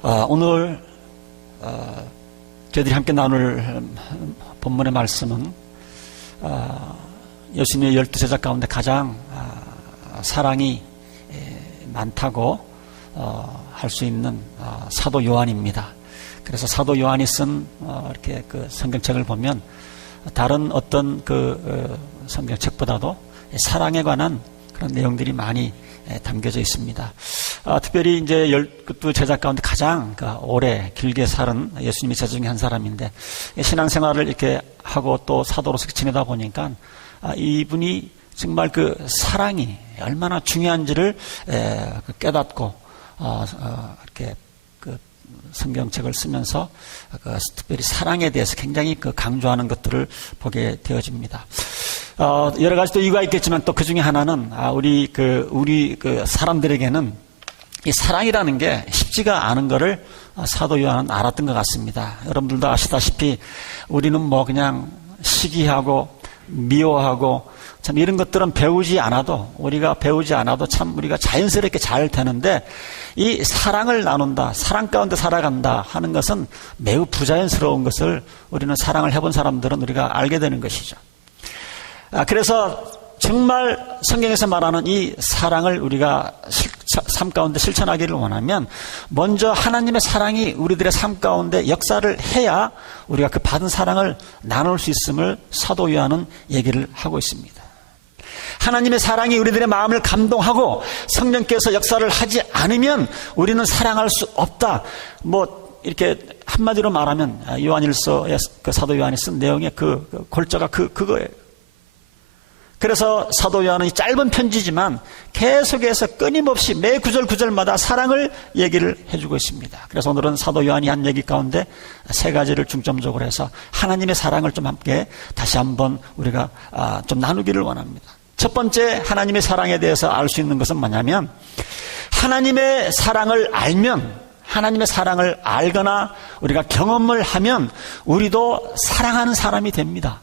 오늘 저희들이 함께 나눌 본문의 말씀은 예수님의 12제자 가운데 가장 사랑이 많다고 할 수 있는 사도 요한입니다. 그래서 사도 요한이 쓴 이렇게 그 성경책을 보면 다른 어떤 그 성경책보다도 사랑에 관한 그런 내용들이 많이 담겨져 있습니다. 특별히 이제 12제자 가운데 가장 오래 길게 살은 예수님의 제자 중에 한 사람인데, 신앙생활을 이렇게 하고 또 사도로서 지내다 보니까 이분이 정말 그 사랑이 얼마나 중요한지를 깨닫고 이렇게 그 성경책을 쓰면서 특별히 사랑에 대해서 굉장히 강조하는 것들을 보게 되어집니다. 여러 가지 또 이유가 있겠지만 또 그 중에 하나는 우리 사람들에게는 이 사랑이라는 게 쉽지가 않은 것을 사도 요한은 알았던 것 같습니다. 여러분들도 아시다시피 우리는 뭐 그냥 시기하고 미워하고 참 이런 것들은 우리가 배우지 않아도 참 우리가 자연스럽게 잘 되는데, 이 사랑을 나눈다, 사랑 가운데 살아간다 하는 것은 매우 부자연스러운 것을 우리는 사랑을 해본 사람들은 우리가 알게 되는 것이죠. 그래서 정말 성경에서 말하는 이 사랑을 우리가 삶 가운데 실천하기를 원하면 먼저 하나님의 사랑이 우리들의 삶 가운데 역사를 해야 우리가 그 받은 사랑을 나눌 수 있음을 사도 요한은 얘기를 하고 있습니다. 하나님의 사랑이 우리들의 마음을 감동하고 성령께서 역사를 하지 않으면 우리는 사랑할 수 없다. 뭐 이렇게 한마디로 말하면 요한일서의 그 사도 요한이 쓴 내용의 그 골자가 그거예요. 그래서 사도 요한은 짧은 편지지만 계속해서 끊임없이 매 구절마다 사랑을 얘기를 해주고 있습니다. 그래서 오늘은 사도 요한이 한 얘기 가운데 세 가지를 중점적으로 해서 하나님의 사랑을 좀 함께 다시 한번 우리가 좀 나누기를 원합니다. 첫 번째, 하나님의 사랑에 대해서 알 수 있는 것은 뭐냐면, 하나님의 사랑을 알거나 우리가 경험을 하면 우리도 사랑하는 사람이 됩니다.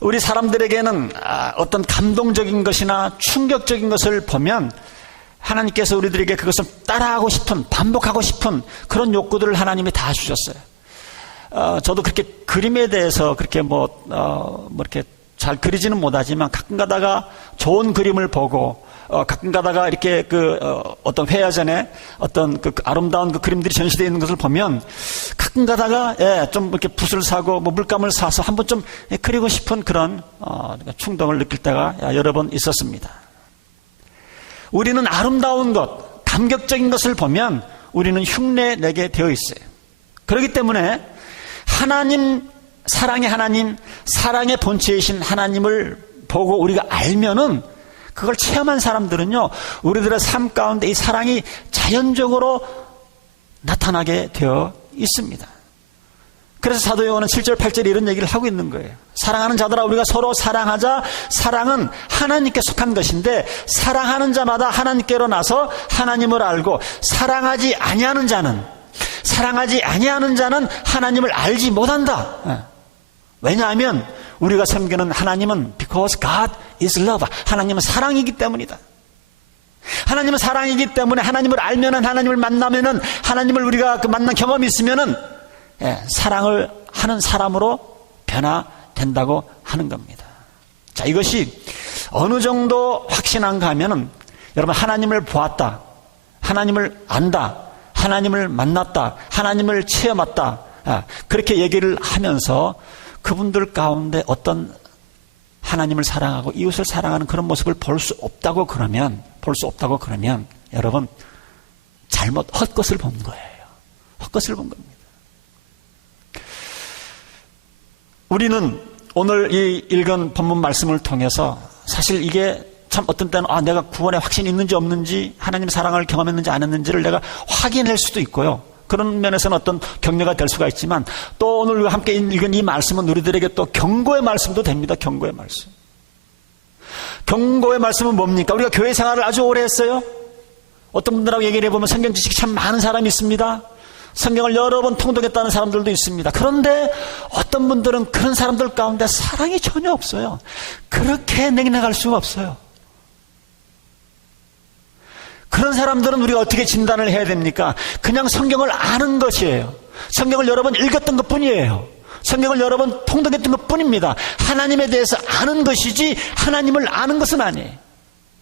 우리 사람들에게는 어떤 감동적인 것이나 충격적인 것을 보면 하나님께서 우리들에게 그것을 따라하고 싶은, 반복하고 싶은 그런 욕구들을 하나님이 다 주셨어요. 저도 그렇게 그림에 대해서 그렇게 이렇게 잘 그리지는 못하지만 가끔 가다가 좋은 그림을 보고 가끔 가다가 이렇게 어떤 회화전에 어떤 그 아름다운 그 그림들이 전시되어 있는 것을 보면 가끔 가다가 좀 이렇게 붓을 사고 물감을 사서 한번 좀 그리고 싶은 그런 충동을 느낄 때가 여러 번 있었습니다. 우리는 아름다운 것, 감격적인 것을 보면 우리는 흉내내게 되어 있어요. 그렇기 때문에 사랑의 하나님, 사랑의 본체이신 하나님을 보고 우리가 알면은, 그걸 체험한 사람들은요, 우리들의 삶 가운데 이 사랑이 자연적으로 나타나게 되어 있습니다. 그래서 사도 요한은 7절 8절에 이런 얘기를 하고 있는 거예요. 사랑하는 자들아, 우리가 서로 사랑하자. 사랑은 하나님께 속한 것인데 사랑하는 자마다 하나님께로 나서 하나님을 알고, 사랑하지 아니하는 자는 하나님을 알지 못한다. 왜냐하면 우리가 섬기는 하나님은 because God is love, 하나님은 사랑이기 때문이다. 하나님은 사랑이기 때문에 하나님을 알면은, 하나님을 만나면은, 하나님을 우리가 만난 경험이 있으면은 사랑을 하는 사람으로 변화된다고 하는 겁니다. 자, 이것이 어느 정도 확신한가 하면은, 여러분, 하나님을 보았다, 하나님을 안다, 하나님을 만났다, 하나님을 체험했다, 그렇게 얘기를 하면서 그분들 가운데 어떤 하나님을 사랑하고 이웃을 사랑하는 그런 모습을 볼 수 없다고 그러면 여러분, 헛것을 본 거예요. 헛것을 본 겁니다. 우리는 오늘 이 읽은 본문 말씀을 통해서 사실 이게 참 어떤 때는 내가 구원에 확신이 있는지 없는지, 하나님의 사랑을 경험했는지 안 했는지를 내가 확인할 수도 있고요. 그런 면에서는 어떤 격려가 될 수가 있지만, 또 오늘 함께 읽은 이 말씀은 우리들에게 또 경고의 말씀도 됩니다. 경고의 말씀. 경고의 말씀은 뭡니까? 우리가 교회 생활을 아주 오래 했어요. 어떤 분들하고 얘기를 해보면 성경 지식이 참 많은 사람이 있습니다. 성경을 여러 번 통독했다는 사람들도 있습니다. 그런데 어떤 분들은 그런 사람들 가운데 사랑이 전혀 없어요. 그렇게 냉랭할 수가 없어요. 그런 사람들은 우리가 어떻게 진단을 해야 됩니까? 그냥 성경을 아는 것이에요. 성경을 여러 번 읽었던 것 뿐이에요. 성경을 여러 번 통독했던 것 뿐입니다. 하나님에 대해서 아는 것이지 하나님을 아는 것은 아니에요.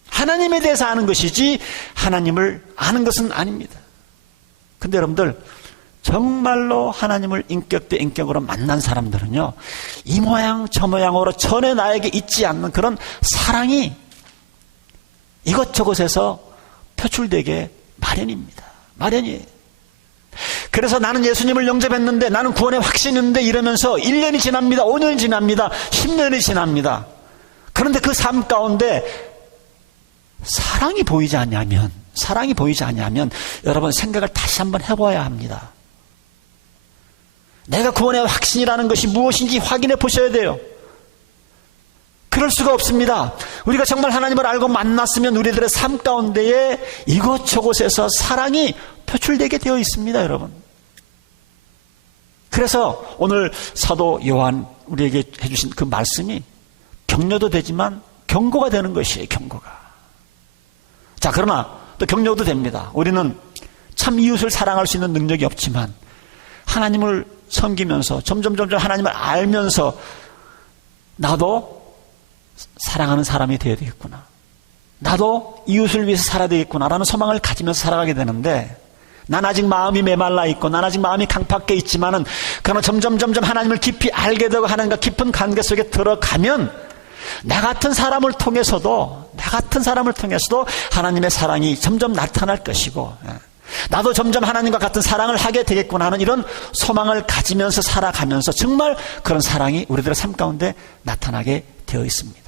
하나님에 대해서 아는 것이지 하나님을 아는 것은 아닙니다. 근데 여러분들, 정말로 하나님을 인격 대 인격으로 만난 사람들은요, 이 모양 저 모양으로 전에 나에게 있지 않는 그런 사랑이 이것저것에서 표출되게 마련입니다. 마련이에요. 그래서 나는 예수님을 영접했는데, 나는 구원의 확신이 있는데 이러면서 1년이 지납니다. 5년이 지납니다. 10년이 지납니다. 그런데 그 삶 가운데 사랑이 보이지 않냐면 여러분 생각을 다시 한번 해봐야 합니다. 내가 구원의 확신이라는 것이 무엇인지 확인해 보셔야 돼요. 그럴 수가 없습니다. 우리가 정말 하나님을 알고 만났으면 우리들의 삶 가운데에 이곳저곳에서 사랑이 표출되게 되어 있습니다, 여러분. 그래서 오늘 사도 요한 우리에게 해주신 그 말씀이 격려도 되지만 경고가 되는 것이에요, 경고가. 자, 그러나 또 격려도 됩니다. 우리는 참 이웃을 사랑할 수 있는 능력이 없지만 하나님을 섬기면서 점점 하나님을 알면서 나도 사랑하는 사람이 되어야 되겠구나, 나도 이웃을 위해서 살아야 되겠구나라는 소망을 가지면서 살아가게 되는데, 난 아직 마음이 메말라 있고 난 아직 마음이 강팍해 있지만은 그러나 점점 하나님을 깊이 알게 되고 하나님과 깊은 관계 속에 들어가면 나 같은 사람을 통해서도 하나님의 사랑이 점점 나타날 것이고, 나도 점점 하나님과 같은 사랑을 하게 되겠구나 하는 이런 소망을 가지면서 살아가면서 정말 그런 사랑이 우리들의 삶 가운데 나타나게 되어 있습니다.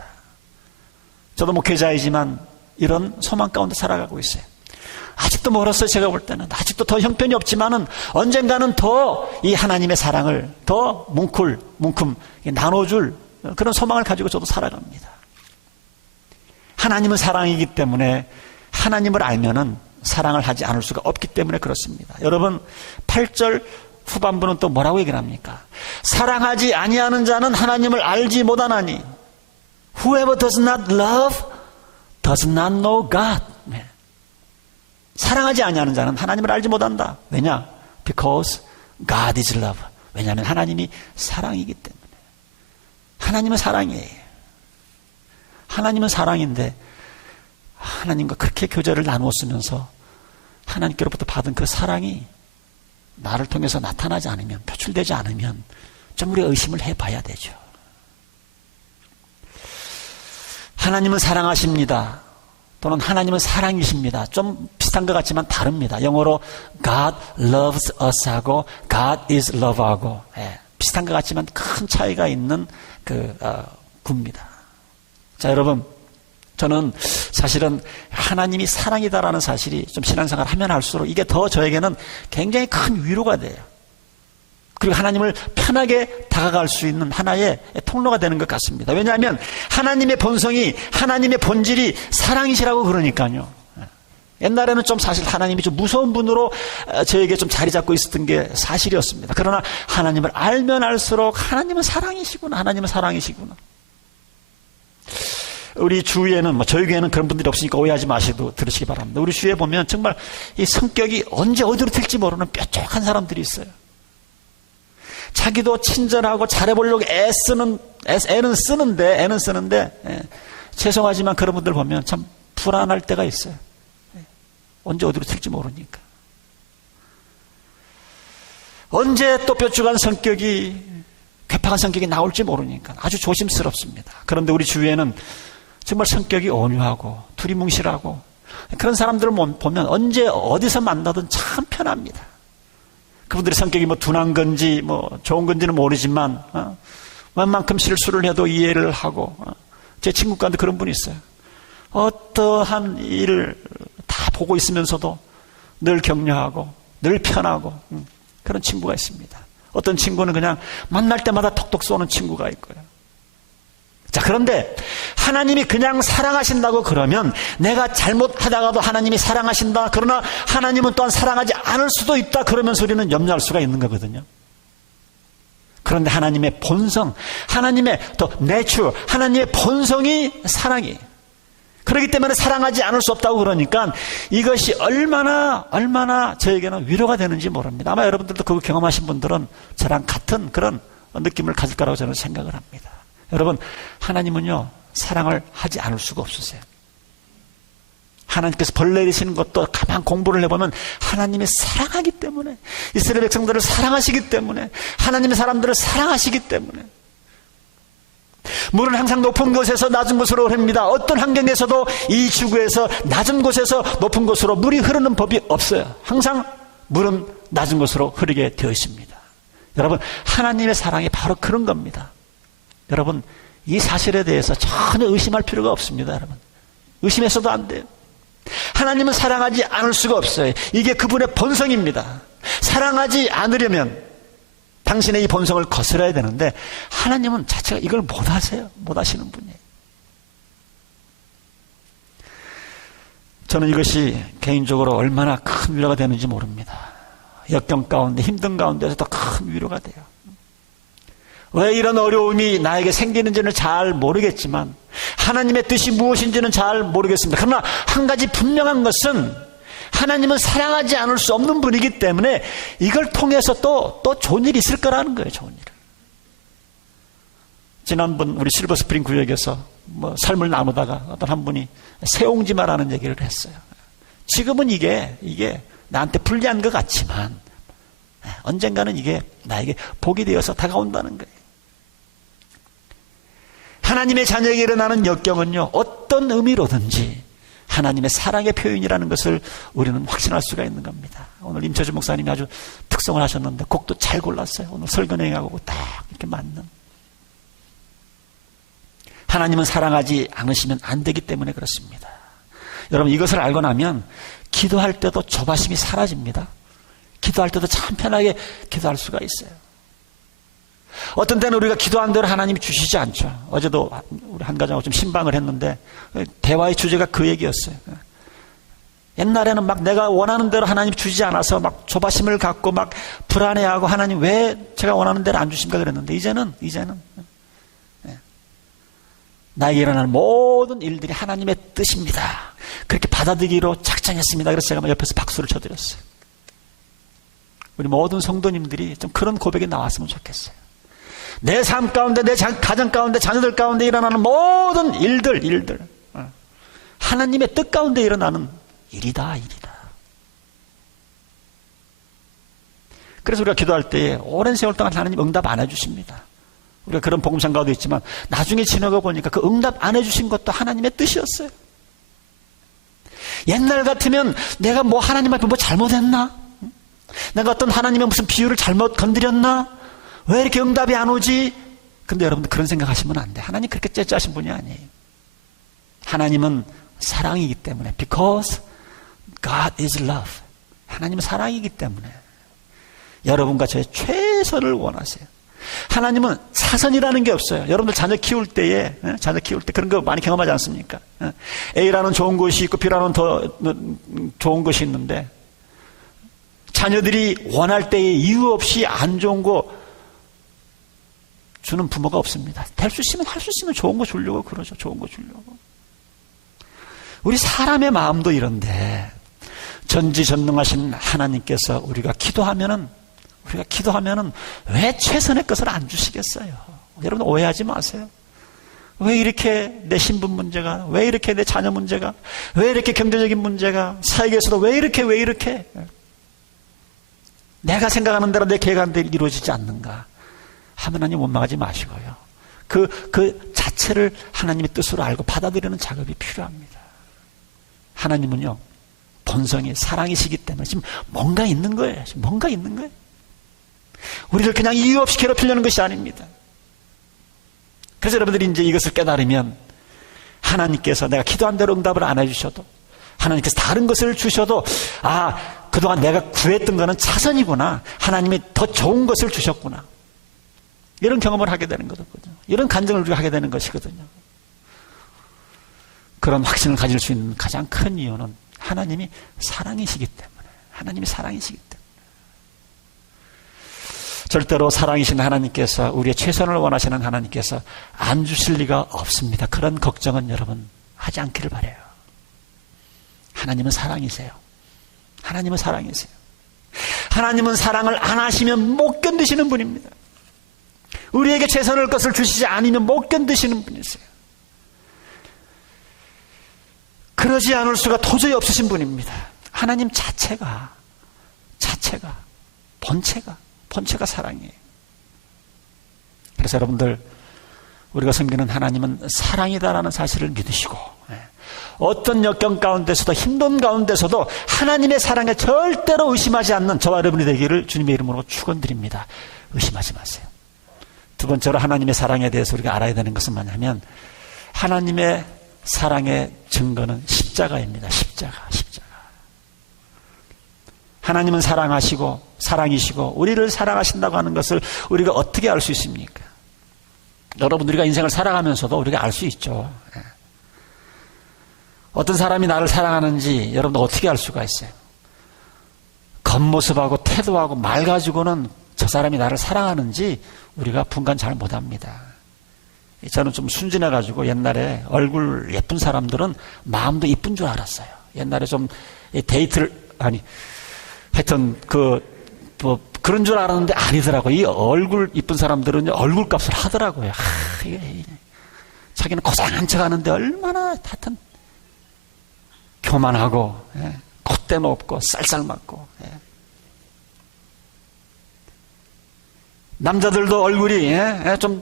저도 목회자이지만 이런 소망 가운데 살아가고 있어요. 아직도 멀었어요. 제가 볼 때는 아직도 더 형편이 없지만은 언젠가는 더 이 하나님의 사랑을 더 뭉큼 나눠줄 그런 소망을 가지고 저도 살아갑니다. 하나님은 사랑이기 때문에 하나님을 알면은 사랑을 하지 않을 수가 없기 때문에 그렇습니다. 여러분, 8절 후반부는 또 뭐라고 얘기를 합니까? 사랑하지 아니하는 자는 하나님을 알지 못하나니 Whoever does not love does not know God. 네. 사랑하지 아니하는 자는 하나님을 알지 못한다. 왜냐? Because God is love. 왜냐하면 하나님이 사랑이기 때문에. 하나님은 사랑이에요. 하나님은 사랑인데 하나님과 그렇게 교제를 나누었으면서 하나님께로부터 받은 그 사랑이 나를 통해서 나타나지 않으면, 표출되지 않으면 좀 우리가 의심을 해봐야 되죠. 하나님은 사랑하십니다. 또는 하나님은 사랑이십니다. 좀 비슷한 것 같지만 다릅니다. 영어로 God loves us 하고 God is love 하고 비슷한 것 같지만 큰 차이가 있는 구입니다. 자, 여러분, 저는 사실은 하나님이 사랑이다라는 사실이 좀 신앙생활 하면 할수록 이게 더 저에게는 굉장히 큰 위로가 돼요. 그리고 하나님을 편하게 다가갈 수 있는 하나의 통로가 되는 것 같습니다. 왜냐하면 하나님의 본성이, 하나님의 본질이 사랑이시라고 그러니까요. 옛날에는 좀 사실 하나님이 좀 무서운 분으로 저에게 좀 자리 잡고 있었던 게 사실이었습니다. 그러나 하나님을 알면 알수록 하나님은 사랑이시구나, 하나님은 사랑이시구나. 우리 주위에는, 저희 교회는 그런 분들이 없으니까 오해하지 마시고 들으시기 바랍니다. 우리 주위에 보면 정말 이 성격이 언제 어디로 튈지 모르는 뾰족한 사람들이 있어요. 자기도 친절하고 잘해보려고 애는 쓰는데, 죄송하지만 그런 분들 보면 참 불안할 때가 있어요. 언제 어디로 튈지 모르니까. 언제 또 뾰족한 성격이, 괴팍한 성격이 나올지 모르니까 아주 조심스럽습니다. 그런데 우리 주위에는 정말 성격이 온유하고 두리뭉실하고 그런 사람들을 보면 언제 어디서 만나든 참 편합니다. 그분들의 성격이 둔한 건지 좋은 건지는 모르지만 웬만큼 실수를 해도 이해를 하고, 제 친구 가운데 그런 분이 있어요. 어떠한 일을 다 보고 있으면서도 늘 격려하고 늘 편하고 그런 친구가 있습니다. 어떤 친구는 그냥 만날 때마다 톡톡 쏘는 친구가 있고요. 자, 그런데 하나님이 그냥 사랑하신다고 그러면 내가 잘못하다가도 하나님이 사랑하신다, 그러나 하나님은 또한 사랑하지 않을 수도 있다, 그러면서 우리는 염려할 수가 있는 거거든요. 그런데 하나님의 본성, 하나님의 또 내추럴, 하나님의 본성이 사랑이에요. 그렇기 때문에 사랑하지 않을 수 없다고 그러니까 이것이 얼마나 저에게는 위로가 되는지 모릅니다. 아마 여러분들도 그거 경험하신 분들은 저랑 같은 그런 느낌을 가질 거라고 저는 생각을 합니다. 여러분, 하나님은요, 사랑을 하지 않을 수가 없으세요. 하나님께서 벌 내리시는 것도 가만 공부를 해보면 하나님이 사랑하기 때문에, 이스라엘 백성들을 사랑하시기 때문에, 하나님의 사람들을 사랑하시기 때문에, 물은 항상 높은 곳에서 낮은 곳으로 흐릅니다. 어떤 환경에서도 이 지구에서 낮은 곳에서 높은 곳으로 물이 흐르는 법이 없어요. 항상 물은 낮은 곳으로 흐르게 되어 있습니다. 여러분, 하나님의 사랑이 바로 그런 겁니다. 여러분, 이 사실에 대해서 전혀 의심할 필요가 없습니다. 여러분, 의심해서도 안 돼요. 하나님은 사랑하지 않을 수가 없어요. 이게 그분의 본성입니다. 사랑하지 않으려면 당신의 이 본성을 거스려야 되는데 하나님은 자체가 이걸 못하세요. 못하시는 분이에요. 저는 이것이 개인적으로 얼마나 큰 위로가 되는지 모릅니다. 역경 가운데, 힘든 가운데서도 큰 위로가 돼요. 왜 이런 어려움이 나에게 생기는지는 잘 모르겠지만 하나님의 뜻이 무엇인지는 잘 모르겠습니다. 그러나 한 가지 분명한 것은 하나님은 사랑하지 않을 수 없는 분이기 때문에 이걸 통해서 또 좋은 일이 있을 거라는 거예요. 좋은 일. 지난번 우리 실버스프링 구역에서 삶을 나누다가 어떤 한 분이 세옹지마라는 얘기를 했어요. 지금은 이게 나한테 불리한 것 같지만 언젠가는 이게 나에게 복이 되어서 다가온다는 거예요. 하나님의 자녀에게 일어나는 역경은요, 어떤 의미로든지 하나님의 사랑의 표현이라는 것을 우리는 확신할 수가 있는 겁니다. 오늘 임철주 목사님이 아주 특성을 하셨는데 곡도 잘 골랐어요. 오늘 설교내용하고 딱 이렇게 맞는. 하나님은 사랑하지 않으시면 안 되기 때문에 그렇습니다. 여러분, 이것을 알고 나면 기도할 때도 조바심이 사라집니다. 기도할 때도 참 편하게 기도할 수가 있어요. 어떤 때는 우리가 기도한 대로 하나님이 주시지 않죠. 어제도 우리 한 가정하고 좀 신방을 했는데 대화의 주제가 그 얘기였어요. 옛날에는 막 내가 원하는 대로 하나님이 주지 않아서 막 조바심을 갖고 막 불안해하고 하나님 왜 제가 원하는 대로 안 주십니까 그랬는데 이제는 나에게 일어나는 모든 일들이 하나님의 뜻입니다. 그렇게 받아들이기로 작정했습니다. 그래서 제가 옆에서 박수를 쳐드렸어요. 우리 모든 성도님들이 좀 그런 고백이 나왔으면 좋겠어요. 내 삶 가운데, 내 가정 가운데, 자녀들 가운데 일어나는 모든 일들 하나님의 뜻 가운데 일어나는 일이다. 그래서 우리가 기도할 때 오랜 세월 동안 하나님 응답 안 해주십니다. 우리가 그런 복음상가도 있지만 나중에 지나가 보니까 그 응답 안 해주신 것도 하나님의 뜻이었어요. 옛날 같으면 내가 하나님 앞에 잘못했나? 내가 어떤 하나님의 무슨 비유를 잘못 건드렸나? 왜 이렇게 응답이 안 오지? 근데 여러분들 그런 생각하시면 안 돼. 하나님 그렇게 째째하신 분이 아니에요. 하나님은 사랑이기 때문에 because God is love. 하나님은 사랑이기 때문에 여러분과 저의 최선을 원하세요. 하나님은 사선이라는 게 없어요. 여러분들 자녀 키울 때 그런 거 많이 경험하지 않습니까? A라는 좋은 것이 있고 B라는 더 좋은 것이 있는데 자녀들이 원할 때에 이유 없이 안 좋은 거 주는 부모가 없습니다. 할 수 있으면 좋은 거 주려고 그러죠. 좋은 거 주려고. 우리 사람의 마음도 이런데 전지전능하신 하나님께서 우리가 기도하면은 왜 최선의 것을 안 주시겠어요? 여러분 오해하지 마세요. 왜 이렇게 내 신분 문제가, 왜 이렇게 내 자녀 문제가, 왜 이렇게 경제적인 문제가, 사회에서도 왜 이렇게 내가 생각하는 대로 내 계획한 대로 이루어지지 않는가? 하나님 원망하지 마시고요. 그 자체를 하나님의 뜻으로 알고 받아들이는 작업이 필요합니다. 하나님은요, 본성이 사랑이시기 때문에 지금 뭔가 있는 거예요. 우리를 그냥 이유 없이 괴롭히려는 것이 아닙니다. 그래서 여러분들이 이제 이것을 깨달으면 하나님께서 내가 기도한 대로 응답을 안 해주셔도 하나님께서 다른 것을 주셔도 그동안 내가 구했던 거는 차선이구나. 하나님이 더 좋은 것을 주셨구나. 이런 경험을 하게 되는 거거든요. 이런 간증을 우리가 하게 되는 것이거든요. 그런 확신을 가질 수 있는 가장 큰 이유는 하나님이 사랑이시기 때문에. 절대로 사랑이신 하나님께서, 우리의 최선을 원하시는 하나님께서 안 주실 리가 없습니다. 그런 걱정은 여러분 하지 않기를 바라요. 하나님은 사랑이세요. 하나님은 사랑이세요. 하나님은 사랑을 안 하시면 못 견디시는 분입니다. 우리에게 최선의 것을 주시지 않으면 못 견디시는 분이세요. 그러지 않을 수가 도저히 없으신 분입니다. 하나님 자체가 본체가 사랑이에요. 그래서 여러분들, 우리가 섬기는 하나님은 사랑이다라는 사실을 믿으시고, 어떤 역경 가운데서도, 힘든 가운데서도 하나님의 사랑에 절대로 의심하지 않는 저와 여러분이 되기를 주님의 이름으로 축원드립니다. 의심하지 마세요. 두 번째로 하나님의 사랑에 대해서 우리가 알아야 되는 것은 뭐냐면, 하나님의 사랑의 증거는 십자가입니다. 십자가. 하나님은 사랑이시고 우리를 사랑하신다고 하는 것을 우리가 어떻게 알 수 있습니까? 여러분, 우리가 인생을 살아가면서도 우리가 알 수 있죠. 어떤 사람이 나를 사랑하는지 여러분들 어떻게 알 수가 있어요? 겉모습하고 태도하고 말 가지고는 저 사람이 나를 사랑하는지 우리가 분간 잘 못합니다. 저는 좀 순진해가지고 옛날에 얼굴 예쁜 사람들은 마음도 이쁜 줄 알았어요. 옛날에 좀 하여튼 그런 줄 알았는데 아니더라고요. 이 얼굴 이쁜 사람들은 얼굴값을 하더라고요. 자기는 고상한 척 하는데 얼마나 하여튼 교만하고, 콧대 높고 쌀쌀 맞고. 남자들도 얼굴이 좀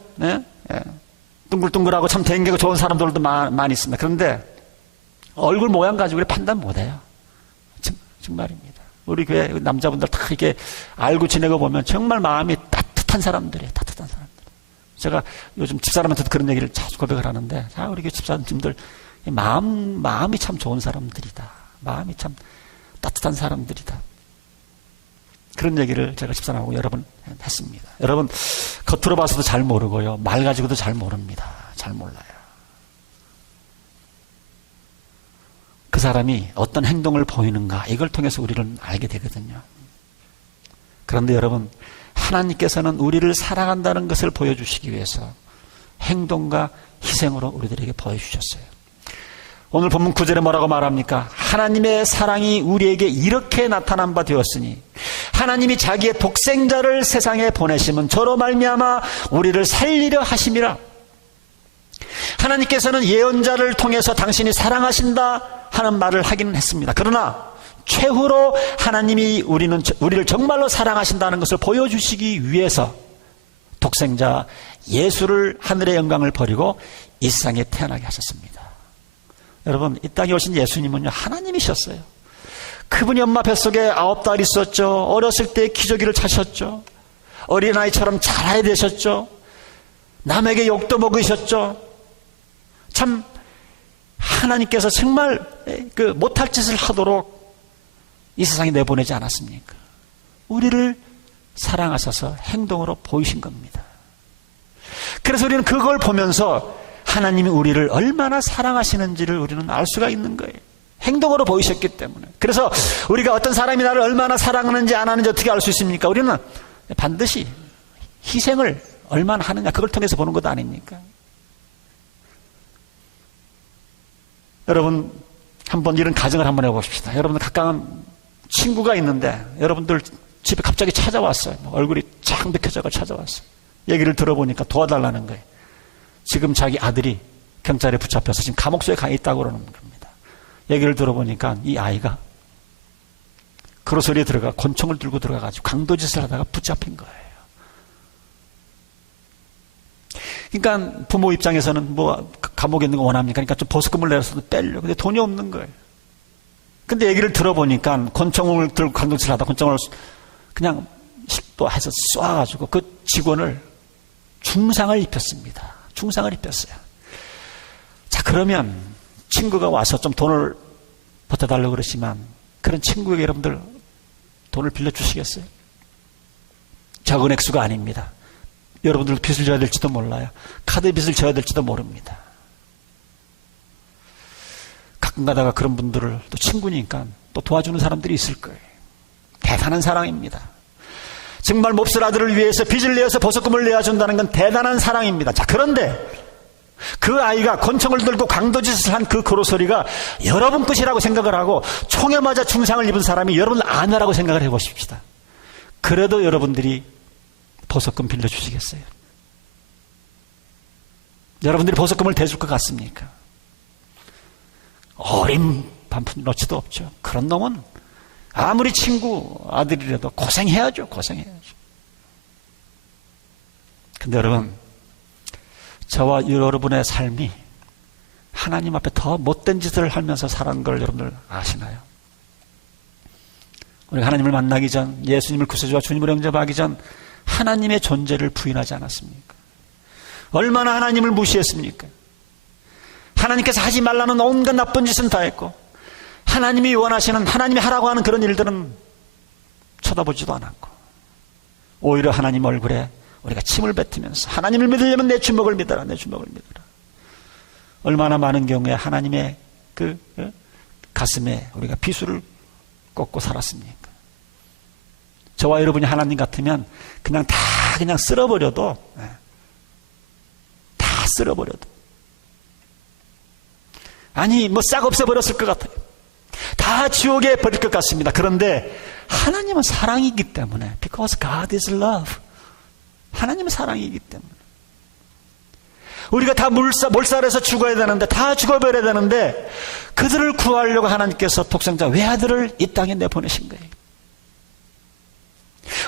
둥글둥글하고 참 댕기고 좋은 사람들도 많이 있습니다. 그런데 얼굴 모양 가지고 우리 판단 못해요. 정말입니다. 우리 교회 남자분들 다 이렇게 알고 지내고 보면 정말 마음이 따뜻한 사람들이에요. 따뜻한 사람들. 제가 요즘 집사람한테도 그런 얘기를 자주 고백을 하는데, 우리 교회 집사님들 마음이 참 좋은 사람들이다. 마음이 참 따뜻한 사람들이다. 그런 얘기를 제가 집사람하고 여러 번 했습니다. 여러분, 겉으로 봐서도 잘 모르고요, 말 가지고도 잘 모릅니다. 잘 몰라요. 그 사람이 어떤 행동을 보이는가, 이걸 통해서 우리를 알게 되거든요. 그런데 여러분, 하나님께서는 우리를 사랑한다는 것을 보여주시기 위해서 행동과 희생으로 우리들에게 보여주셨어요. 오늘 본문 9절에 뭐라고 말합니까? 하나님의 사랑이 우리에게 이렇게 나타난 바 되었으니 하나님이 자기의 독생자를 세상에 보내심은 저로 말미암아 우리를 살리려 하심이라. 하나님께서는 예언자를 통해서 당신이 사랑하신다 하는 말을 하기는 했습니다. 그러나 최후로 하나님이 우리를 정말로 사랑하신다는 것을 보여주시기 위해서 독생자 예수를, 하늘의 영광을 버리고 이 세상에 태어나게 하셨습니다. 여러분, 이 땅에 오신 예수님은요, 하나님이셨어요. 그분이 엄마 뱃속에 9달 있었죠. 어렸을 때 기저귀를 차셨죠. 어린아이처럼 자라야 되셨죠. 남에게 욕도 먹으셨죠. 참 하나님께서 정말 못할 짓을 하도록 이 세상에 내보내지 않았습니까? 우리를 사랑하셔서 행동으로 보이신 겁니다. 그래서 우리는 그걸 보면서 하나님이 우리를 얼마나 사랑하시는지를 우리는 알 수가 있는 거예요. 행동으로 보이셨기 때문에. 그래서 우리가 어떤 사람이 나를 얼마나 사랑하는지 안 하는지 어떻게 알 수 있습니까? 우리는 반드시 희생을 얼마나 하느냐, 그걸 통해서 보는 것 아닙니까? 여러분, 한번 이런 가정을 한번 해봅시다. 여러분들 가까운 친구가 있는데 여러분들 집에 갑자기 찾아왔어요. 얼굴이 쫙 맥혀져가 찾아왔어요. 얘기를 들어보니까 도와달라는 거예요. 지금 자기 아들이 경찰에 붙잡혀서 지금 감옥소에 가 있다고 그러는 겁니다. 얘기를 들어보니까 이 아이가 그로소리에 들어가 권총을 들고 들어가가지고 강도짓을 하다가 붙잡힌 거예요. 그러니까 부모 입장에서는 뭐 감옥에 있는 거 원합니까? 그러니까 좀 보석금을 내서도 빼려고. 근데 돈이 없는 거예요. 근데 얘기를 들어보니까 권총을 들고 강도짓을 하다 권총을 그냥 해서 쏴가지고 그 직원을 중상을 입혔습니다. 중상을 입혔어요. 자, 그러면 친구가 와서 좀 돈을 보태달라고 그러시면 그런 친구에게 여러분들 돈을 빌려주시겠어요? 적은 액수가 아닙니다. 여러분들 빚을 져야 될지도 몰라요. 카드 빚을 져야 될지도 모릅니다. 가끔 가다가 그런 분들을 또 친구니까 또 도와주는 사람들이 있을 거예요. 대단한 사랑입니다. 정말 몹쓸 아들을 위해서 빚을 내어서 보석금을 내어준다는 건 대단한 사랑입니다. 자, 그런데 그 아이가 권총을 들고 강도짓을 한 그 고로 소리가 여러분 것이라고 생각을 하고 총에 맞아 중상을 입은 사람이 여러분 아내라고 생각을 해보십시다. 그래도 여러분들이 보석금 빌려주시겠어요? 여러분들이 보석금을 대줄 것 같습니까? 어린 반푼너치도 없죠. 그런 놈은 아무리 친구 아들이라도 고생해야죠. 근데 여러분, 저와 여러분의 삶이 하나님 앞에 더 못된 짓을 하면서 살아가는 걸 여러분들 아시나요? 우리가 하나님을 만나기 전, 예수님을 구세주와 주님으로 영접하기 전 하나님의 존재를 부인하지 않았습니까? 얼마나 하나님을 무시했습니까? 하나님께서 하지 말라는 온갖 나쁜 짓은 다 했고, 하나님이 원하시는, 하나님이 하라고 하는 그런 일들은 쳐다보지도 않았고, 오히려 하나님 얼굴에 우리가 침을 뱉으면서 하나님을 믿으려면 내 주먹을 믿어라, 내 주먹을 믿어라. 얼마나 많은 경우에 하나님의 그 가슴에 우리가 비수를 꽂고 살았습니까? 저와 여러분이 하나님 같으면 그냥 다 그냥 쓸어버려도, 다 쓸어버려도, 아니 뭐 싹 없애버렸을 것 같아요. 다 지옥에 버릴 것 같습니다. 그런데 하나님은 사랑이기 때문에, because God is love, 하나님은 사랑이기 때문에 우리가 다 몰살해서 죽어야 되는데, 다 죽어버려야 되는데, 그들을 구하려고 하나님께서 독생자 외아들을 이 땅에 내보내신 거예요.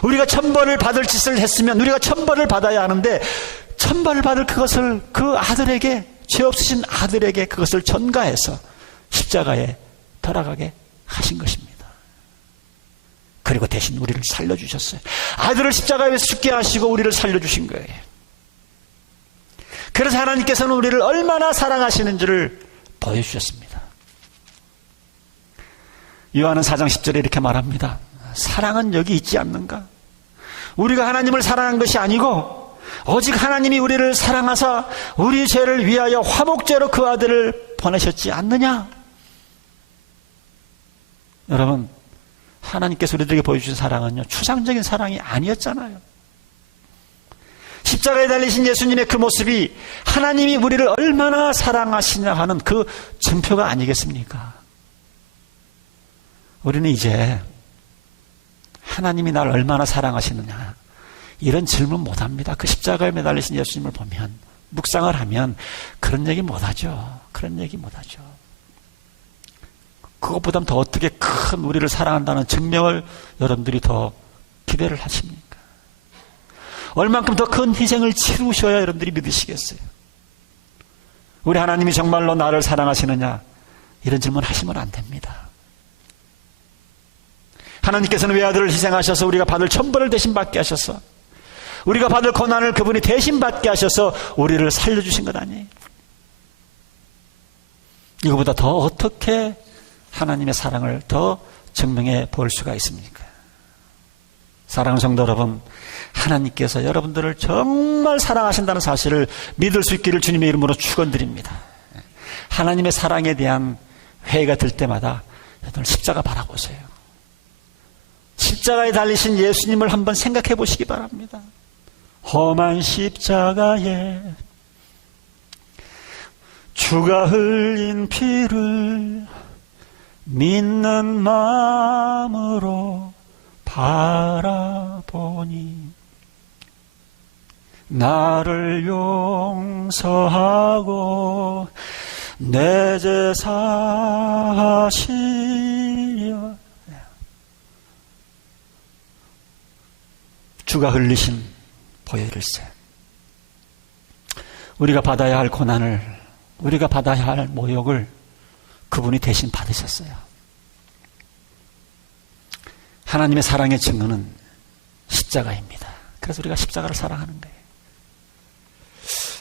우리가 천벌을 받을 짓을 했으면 우리가 천벌을 받아야 하는데, 천벌을 받을 그것을 그 아들에게, 죄 없으신 아들에게 그것을 전가해서 십자가에 돌아가게 하신 것입니다. 그리고 대신 우리를 살려주셨어요. 아들을 십자가에서 죽게 하시고 우리를 살려주신 거예요. 그래서 하나님께서는 우리를 얼마나 사랑하시는지를 보여주셨습니다. 요한은 4장 10절에 이렇게 말합니다. 사랑은 여기 있지 않는가? 우리가 하나님을 사랑한 것이 아니고 오직 하나님이 우리를 사랑하사 우리 죄를 위하여 화목제로 그 아들을 보내셨지 않느냐? 여러분, 하나님께서 우리들에게 보여주신 사랑은요, 추상적인 사랑이 아니었잖아요. 십자가에 달리신 예수님의 그 모습이 하나님이 우리를 얼마나 사랑하시냐 하는 그 증표가 아니겠습니까? 우리는 이제 하나님이 나를 얼마나 사랑하시느냐 이런 질문 못합니다. 그 십자가에 매달리신 예수님을 보면, 묵상을 하면 그런 얘기 못하죠. 그런 얘기 못하죠. 그것보다는 더 어떻게 큰 우리를 사랑한다는 증명을 여러분들이 더 기대를 하십니까? 얼만큼 더 큰 희생을 치르셔야 여러분들이 믿으시겠어요? 우리 하나님이 정말로 나를 사랑하시느냐? 이런 질문 하시면 안 됩니다. 하나님께서는 외아들을 희생하셔서 우리가 받을 천벌을 대신 받게 하셔서, 우리가 받을 고난을 그분이 대신 받게 하셔서 우리를 살려주신 것 아니에요? 이거보다 더 어떻게 하나님의 사랑을 더 증명해 볼 수가 있습니까? 사랑하는 성도 여러분, 하나님께서 여러분들을 정말 사랑하신다는 사실을 믿을 수 있기를 주님의 이름으로 축원드립니다. 하나님의 사랑에 대한 회의가 들 때마다 여러분 십자가 바라보세요. 십자가에 달리신 예수님을 한번 생각해 보시기 바랍니다. 험한 십자가에 주가 흘린 피를 믿는 마음으로 바라보니 나를 용서하고 내 죄 사하시려. 주가 흘리신 보혈일세. 우리가 받아야 할 고난을, 우리가 받아야 할 모욕을 그분이 대신 받으셨어요. 하나님의 사랑의 증거는 십자가입니다. 그래서 우리가 십자가를 사랑하는 거예요.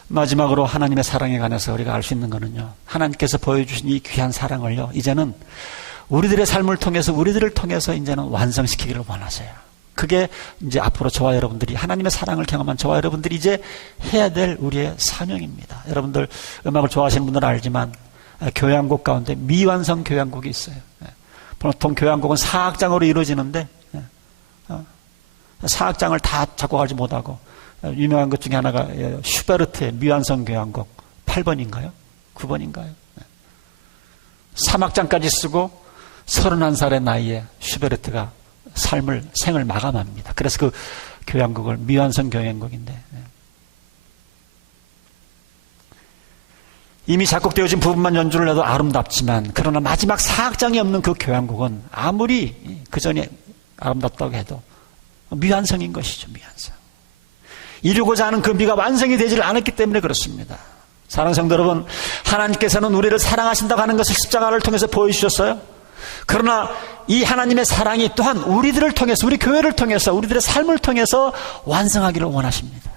마지막으로 하나님의 사랑에 관해서 우리가 알 수 있는 거는요, 하나님께서 보여주신 이 귀한 사랑을요, 이제는 우리들의 삶을 통해서, 우리들을 통해서 이제는 완성시키기를 원하세요. 그게 이제 앞으로 저와 여러분들이 하나님의 사랑을 경험한 저와 여러분들이 이제 해야 될 우리의 사명입니다. 여러분들 음악을 좋아하시는 분들은 알지만 교향곡 가운데 미완성 교향곡이 있어요. 보통 교향곡은 4악장으로 이루어지는데 4악장을 다 작곡하지 못하고, 유명한 것 중에 하나가 슈베르트의 미완성 교향곡 8번인가요? 9번인가요? 사막장까지 쓰고 31살의 나이에 슈베르트가 생을 마감합니다. 그래서 그 교향곡을 미완성 교향곡인데, 이미 작곡되어진 부분만 연주를 해도 아름답지만, 그러나 마지막 사악장이 없는 그 교향곡은 아무리 그 전에 아름답다고 해도 미완성인 것이죠. 미완성. 이루고자 하는 그 미가 완성이 되질 않았기 때문에 그렇습니다. 사랑하는 성도 여러분, 하나님께서는 우리를 사랑하신다고 하는 것을 십자가를 통해서 보여주셨어요. 그러나 이 하나님의 사랑이 또한 우리들을 통해서, 우리 교회를 통해서, 우리들의 삶을 통해서 완성하기를 원하십니다.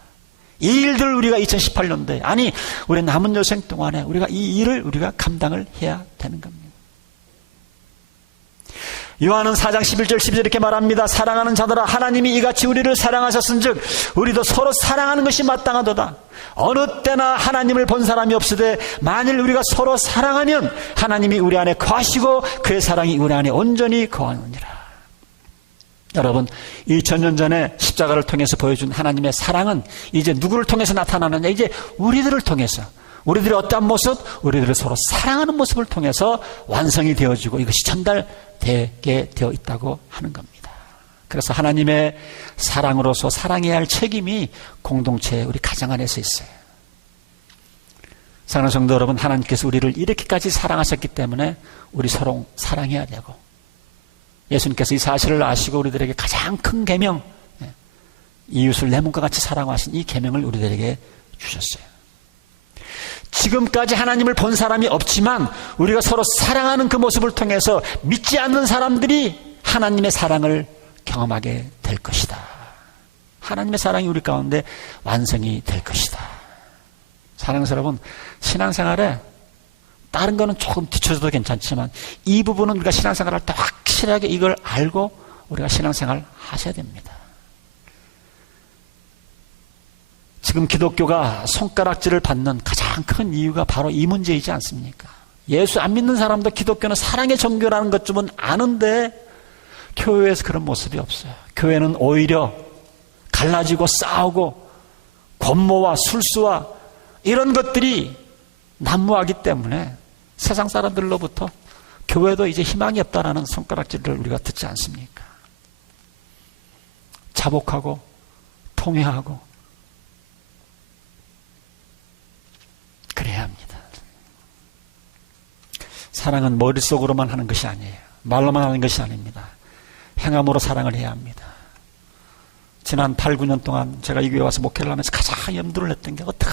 이 일들을 우리가 2018년도에, 아니 우리 남은 여생 동안에 우리가 이 일을 우리가 감당을 해야 되는 겁니다. 요한은 4장 11절 12절 이렇게 말합니다. 사랑하는 자들아, 하나님이 이같이 우리를 사랑하셨은즉 우리도 서로 사랑하는 것이 마땅하도다. 어느 때나 하나님을 본 사람이 없으되 만일 우리가 서로 사랑하면 하나님이 우리 안에 거하시고 그의 사랑이 우리 안에 온전히 거하느니라. 여러분, 2000년 전에 십자가를 통해서 보여준 하나님의 사랑은 이제 누구를 통해서 나타나느냐? 이제 우리들을 통해서, 우리들의 어떠한 모습, 우리들을 서로 사랑하는 모습을 통해서 완성이 되어지고 이것이 전달되게 되어 있다고 하는 겁니다. 그래서 하나님의 사랑으로서 사랑해야 할 책임이 공동체, 우리 가정 안에서 있어요. 사랑하는 성도 여러분, 하나님께서 우리를 이렇게까지 사랑하셨기 때문에 우리 서로 사랑해야 되고, 예수님께서 이 사실을 아시고 우리들에게 가장 큰 계명, 이웃을 내 몸과 같이 사랑하신 이 계명을 우리들에게 주셨어요. 지금까지 하나님을 본 사람이 없지만 우리가 서로 사랑하는 그 모습을 통해서 믿지 않는 사람들이 하나님의 사랑을 경험하게 될 것이다. 하나님의 사랑이 우리 가운데 완성이 될 것이다. 사랑하는 여러분, 신앙생활에 다른 거는 조금 뒤쳐져도 괜찮지만 이 부분은 우리가 신앙생활을 할 때 확실하게 이걸 알고 우리가 신앙생활을 하셔야 됩니다. 지금 기독교가 손가락질을 받는 가장 큰 이유가 바로 이 문제이지 않습니까? 예수 안 믿는 사람도 기독교는 사랑의 종교라는 것쯤은 아는데 교회에서 그런 모습이 없어요. 교회는 오히려 갈라지고 싸우고 권모와 술수와 이런 것들이 난무하기 때문에 세상 사람들로부터 교회도 이제 희망이 없다라는 손가락질을 우리가 듣지 않습니까? 자복하고 통회하고 그래야 합니다. 사랑은 머릿속으로만 하는 것이 아니에요. 말로만 하는 것이 아닙니다. 행함으로 사랑을 해야 합니다. 지난 8, 9년 동안 제가 이 교회 와서 목회를 하면서 가장 염두를 냈던 게 어떻게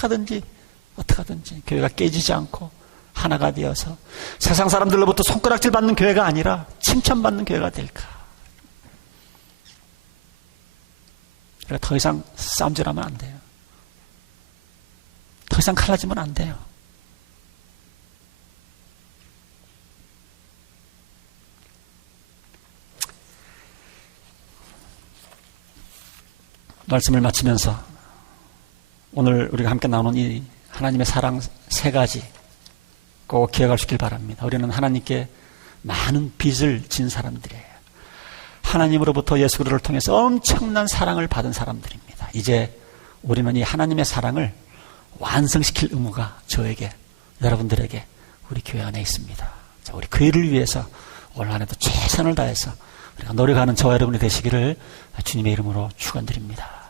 하든지 교회가 깨지지 않고 하나가 되어서 세상 사람들로부터 손가락질 받는 교회가 아니라 칭찬받는 교회가 될까. 그러니까 더 이상 싸움질하면 안 돼요. 더 이상 갈라지면 안 돼요. 말씀을 마치면서 오늘 우리가 함께 나누는 이 하나님의 사랑 세 가지 꼭 기억할 수 있길 바랍니다. 우리는 하나님께 많은 빚을 진 사람들이에요. 하나님으로부터 예수 그리스도를 통해서 엄청난 사랑을 받은 사람들입니다. 이제 우리는 이 하나님의 사랑을 완성시킬 의무가 저에게, 여러분들에게, 우리 교회 안에 있습니다. 자, 우리 그 일을 위해서 올 한해도 최선을 다해서 우리가 노력하는 저와 여러분이 되시기를 주님의 이름으로 축원드립니다.